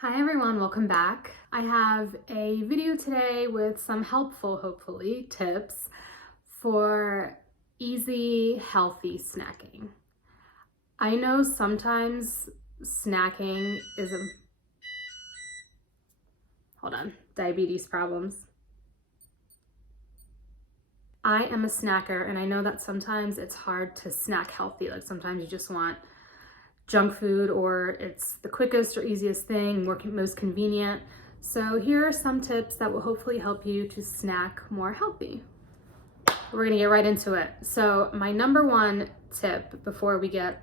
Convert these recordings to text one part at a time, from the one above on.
Hi everyone, welcome back. I have a video today with some helpful, hopefully, tips for easy, healthy snacking. I know sometimes snacking is diabetes problems. I am a snacker and I know that sometimes it's hard to snack healthy. Like sometimes you just want junk food or it's the quickest or easiest thing, most convenient. So here are some tips that will hopefully help you to snack more healthy. We're gonna get right into it. So my number one tip before we get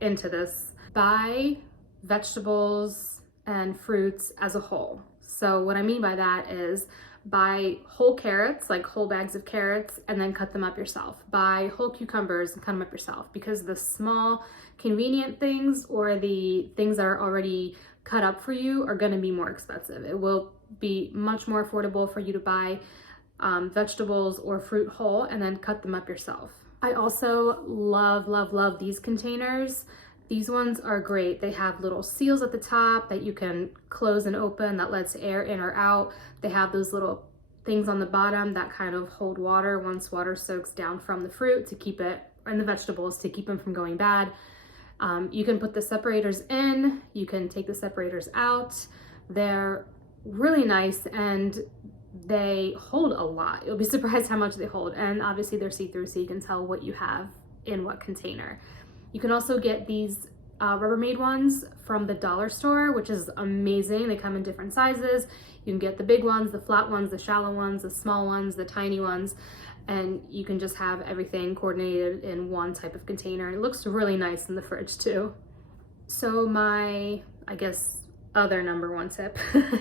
into this, buy vegetables and fruits as a whole. So what I mean by that is buy whole carrots, like whole bags of carrots, and then cut them up yourself. Buy whole cucumbers and cut them up yourself, because the small convenient things or the things that are already cut up for you are going to be more expensive. It will be much more affordable for you to buy vegetables or fruit whole and then cut them up yourself. I also love these containers. These ones are great. They have little seals at the top that you can close and open that lets air in or out. They have those little things on the bottom that kind of hold water once water soaks down from the fruit to keep it, and the vegetables to keep them from going bad. You can put the separators in, you can take the separators out. They're really nice and they hold a lot. You'll be surprised how much they hold. And obviously they're see-through, so you can tell what you have in what container. You can also get these Rubbermaid ones from the dollar store, which is amazing. They come in different sizes. You can get the big ones, the flat ones, the shallow ones, the small ones, the tiny ones, and you can just have everything coordinated in one type of container. It looks really nice in the fridge too. So my, I guess, other number one tip,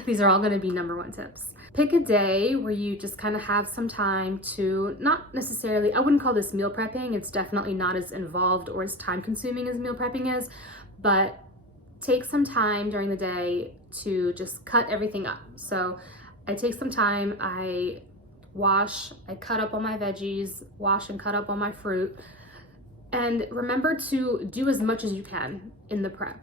these are all gonna be number one tips. Pick a day where you just kind of have some time to, not necessarily, I wouldn't call this meal prepping. It's definitely not as involved or as time consuming as meal prepping is, but take some time during the day to just cut everything up. So I take some time, I cut up all my veggies, wash and cut up all my fruit, and remember to do as much as you can in the prep.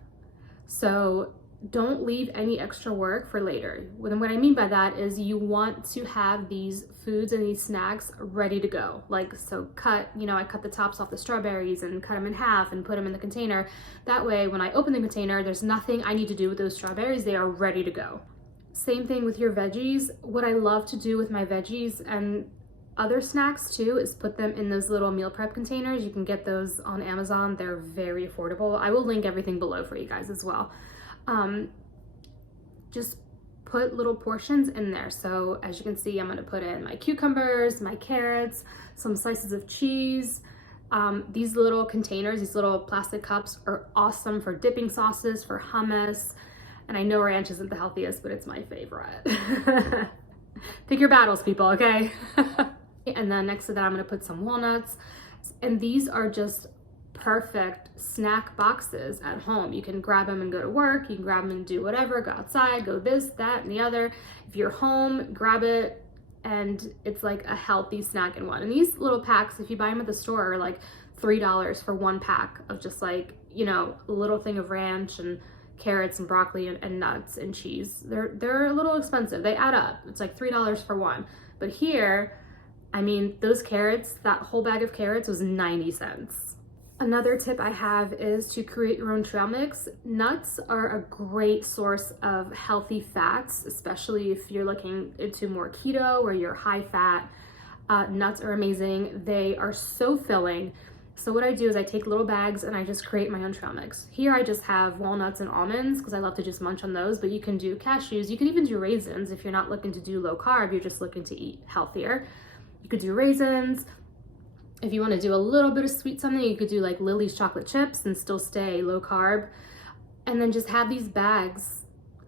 So don't leave any extra work for later. What I mean by that is you want to have these foods and these snacks ready to go. Like, so I cut the tops off the strawberries and cut them in half and put them in the container. That way, when I open the container, there's nothing I need to do with those strawberries. They are ready to go. Same thing with your veggies. What I love to do with my veggies and other snacks too is put them in those little meal prep containers. You can get those on Amazon. They're very affordable. I will link everything below for you guys as well. Just put little portions in there. So as you can see, I'm going to put in my cucumbers, my carrots, some slices of cheese. These little containers, these little plastic cups are awesome for dipping sauces, for hummus. And I know ranch isn't the healthiest, but it's my favorite. Pick your battles, people, okay? And then next to that, I'm going to put some walnuts. And these are just perfect snack boxes at home. You can grab them and go to work. You can grab them and do whatever, go outside, go this, that, and the other. If you're home, grab it, and it's like a healthy snack in one. And these little packs, if you buy them at the store, are like $3 for one pack of just like, a little thing of ranch and carrots and broccoli and nuts and cheese. They're a little expensive. They add up. It's like $3 for one. But here, I mean, those carrots, that whole bag of carrots was 90 cents. Another tip I have is to create your own trail mix. Nuts are a great source of healthy fats, especially if you're looking into more keto or you're high fat. Nuts are amazing. They are so filling. So what I do is I take little bags and I just create my own trail mix. Here I just have walnuts and almonds because I love to just munch on those, but you can do cashews. You can even do raisins if you're not looking to do low carb, you're just looking to eat healthier. You could do raisins. If you want to do a little bit of sweet something, you could do like Lily's chocolate chips and still stay low carb. And then just have these bags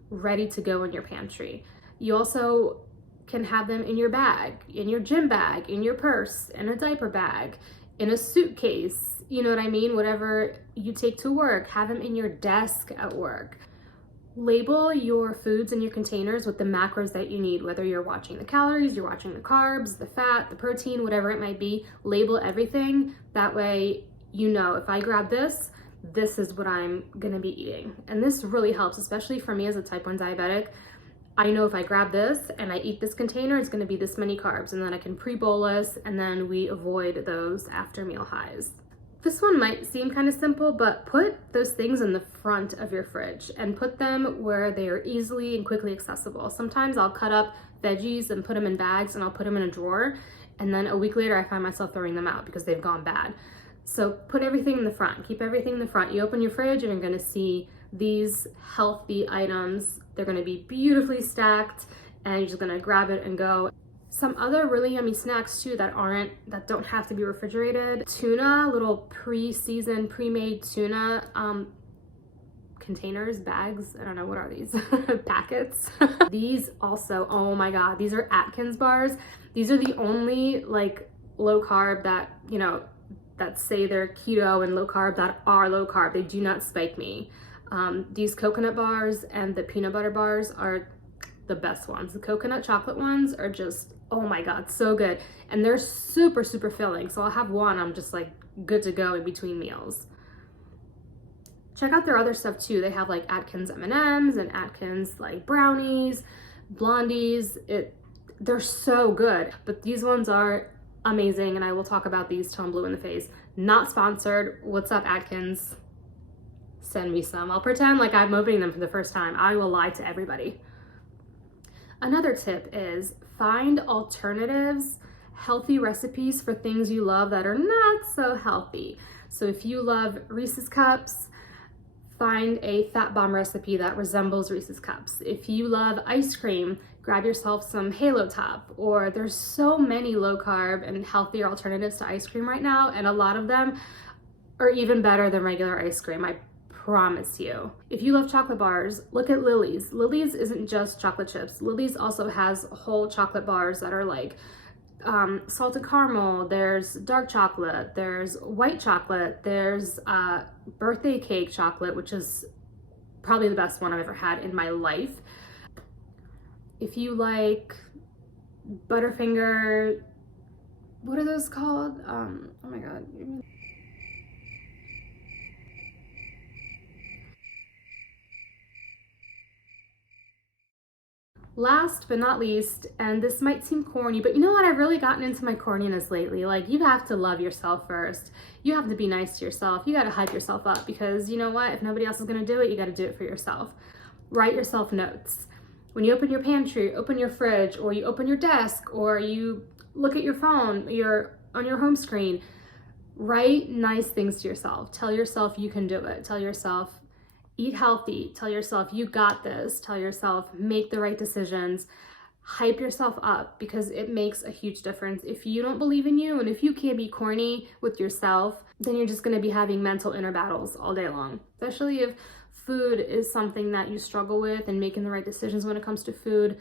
ready to go in your pantry. You also can have them in your bag, in your gym bag, in your purse, in a diaper bag, in a suitcase, you know what I mean? Whatever you take to work, have them in your desk at work. Label your foods and your containers with the macros that you need, whether you're watching the calories, you're watching the carbs, the fat, the protein, whatever it might be. Label everything. That way, if I grab this, this is what I'm gonna be eating. And this really helps, especially for me as a type 1 diabetic. I know if I grab this and I eat this container, it's gonna be this many carbs, and then I can pre-bolus, and then we avoid those after meal highs. This one might seem kind of simple, but put those things in the front of your fridge and put them where they are easily and quickly accessible. Sometimes I'll cut up veggies and put them in bags and I'll put them in a drawer, and then a week later I find myself throwing them out because they've gone bad. So put everything in the front, keep everything in the front. You open your fridge and you're gonna see these healthy items. They're gonna be beautifully stacked and you're just gonna grab it and go. Some other really yummy snacks too that don't have to be refrigerated. Tuna, little pre-seasoned, pre-made tuna containers, bags, I don't know, what are these? Packets. These also, oh my God, these are Atkins bars. These are the only like low carb that, you know, that say they're keto and low carb that are low carb. They do not spike me. These coconut bars and the peanut butter bars are the best ones. The coconut chocolate ones are just, oh my God, so good. And they're super, super filling. So I'll have one, I'm just like good to go in between meals. Check out their other stuff too. They have like Atkins M&Ms and Atkins like brownies, blondies. They're so good, but these ones are amazing, and I will talk about these till I'm blue in the face. Not sponsored. What's up, Atkins? Send me some. I'll pretend like I'm opening them for the first time. I will lie to everybody. Another tip is find alternatives, healthy recipes for things you love that are not so healthy. So if you love Reese's Cups, find a Fat Bomb recipe that resembles Reese's Cups. If you love ice cream, grab yourself some Halo Top, or there's so many low carb and healthier alternatives to ice cream right now, and a lot of them are even better than regular ice cream, I promise you. If you love chocolate bars, look at Lily's. Lily's isn't just chocolate chips. Lily's also has whole chocolate bars that are like salted caramel, there's dark chocolate, there's white chocolate, there's birthday cake chocolate, which is probably the best one I've ever had in my life. If you like Butterfinger, what are those called? Oh my God. Last but not least, and this might seem corny, but you know what? I've really gotten into my corniness lately. Like, you have to love yourself first. You have to be nice to yourself. You got to hype yourself up, because you know what? If nobody else is going to do it, you got to do it for yourself. Write yourself notes. When you open your pantry, open your fridge, or you open your desk, or you look at your phone, you're on your home screen, write nice things to yourself. Tell yourself you can do it. Tell yourself, eat healthy. Tell yourself you got this. Tell yourself make the right decisions. Hype yourself up, because it makes a huge difference. If you don't believe in you, and if you can't be corny with yourself, then you're just going to be having mental inner battles all day long. Especially if food is something that you struggle with, and making the right decisions when it comes to food.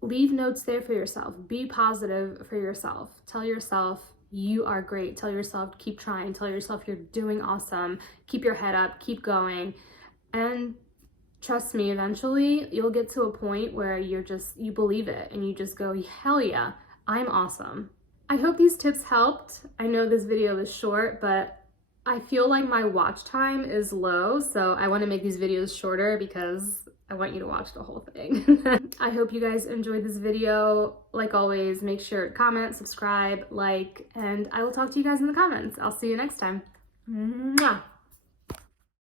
Leave notes there for yourself. Be positive for yourself. Tell yourself you are great. Tell yourself keep trying. Tell yourself you're doing awesome. Keep your head up. Keep going. And trust me, eventually you'll get to a point where you believe it, and you just go, hell yeah, I'm awesome. I hope these tips helped. I know this video is short, but I feel like my watch time is low, so I want to make these videos shorter because I want you to watch the whole thing. I hope you guys enjoyed this video. Like always, make sure to comment, subscribe, like, and I will talk to you guys in the comments. I'll see you next time. Mwah.